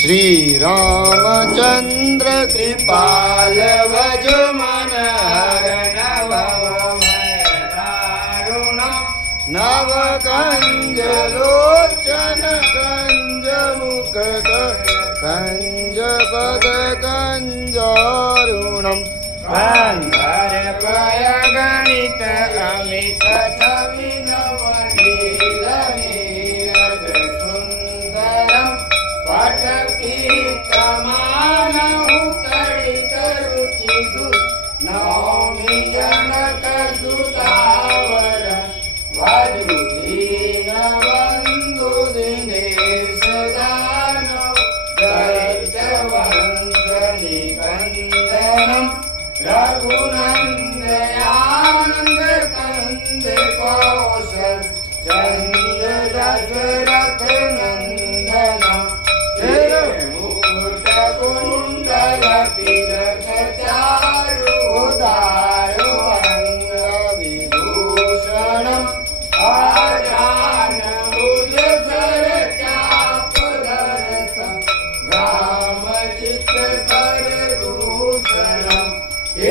श्री रामचंद्र कृपाल भज मन हर नव कंज लोचन कंज मुख कंज पद कंजारुणम कंधर पय गणित अमित छवि नवनील नीरज सुंदरम पटपीतमानहु तडित रुचिसु नौमि जनक सुतावर वधुदीनबन्धु दिनेश दानव दैत्यवंशनिकन्दनं रघुनन्दयानन्द कंद कौशल चंद दशरथ नन्दनं मुकुटकुण्डल तिलक चारुधारु अंगविभूषणम् आजानभुज सर चापदरसं रामचित्तकर भूषणम्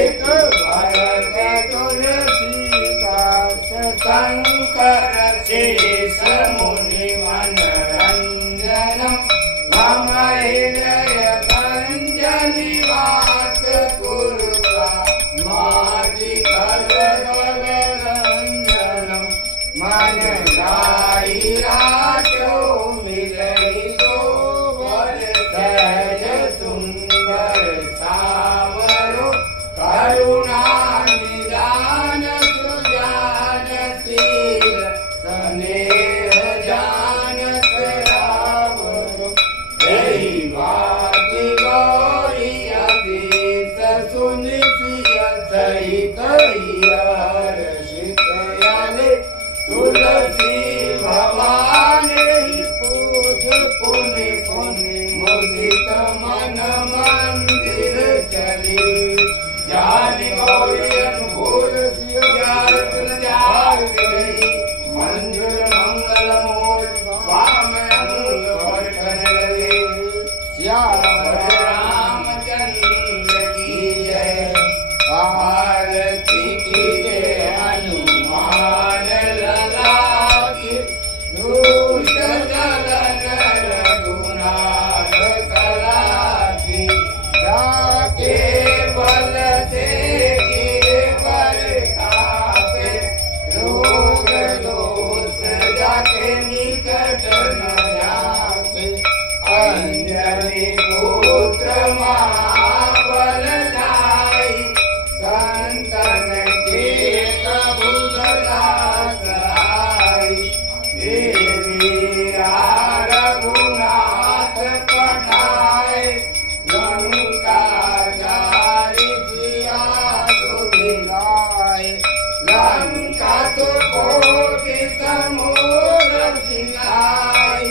एक भरत तुलसीदास शंकर शेष मुनि मनरंजनम् मम हृदय निवास कुरुका माधि कलरंजनम् मन गाई राजो मिलई तो वर सहज सुंदर सावरो करुणा निदान सुजान शील स्नेह जानत रावरो दैवाति गौरी अधीश सुनिसिय सहित हर्षित याले तुलसी भवानी पूज पुनि पुनि मुदित मन मंदिर चली जानी गौरी अनुकूल सियार गई मंजुल मंगल मूल वाम अंग वर्षण लगे रामचंद्र की जय आरती की जय हनुमान लला की दूष दलन रघुनाथ कला की जाके बल से गिरवर कापे रोग दोष जाके निकट न जाके अंजनी पुत्र महाबल लाई संतन के प्रभु सदा सहाय देवी रघुनाथ पठाए लंका जारी सिया सुधिलाए लंका कोटि समूर सिंगाई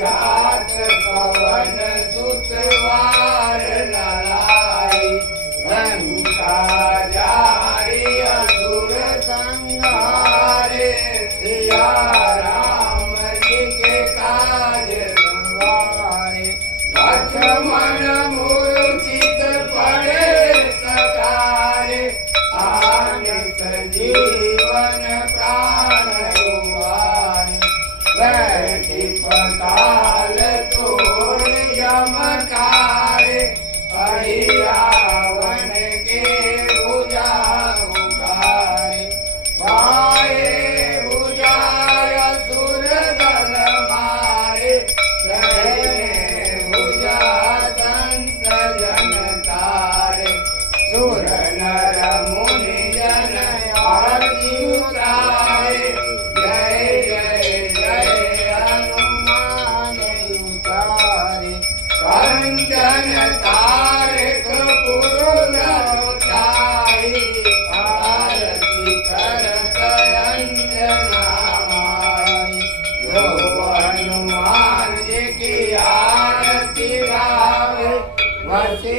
जात पवन सुतवार नलाई लंका जारी असुर संहारे सिया राम जी के काज संवारे लक्ष्मण मूर्छित पड़े सकारे आने संजीवन प्राण उबारे बैठी पताल तोड़ यमकारे हरि रावण के भुजा उतारे पाए भुजा असुर दल मारे लड़े भुजा संत जन तारे सुर नर मुनि जन आरती उतारे जय जय जय हनुमान उतारे कंचन तारक पुरुषारी आरती करत अंजना माई जो हनुमान जी की आरती गावे वसी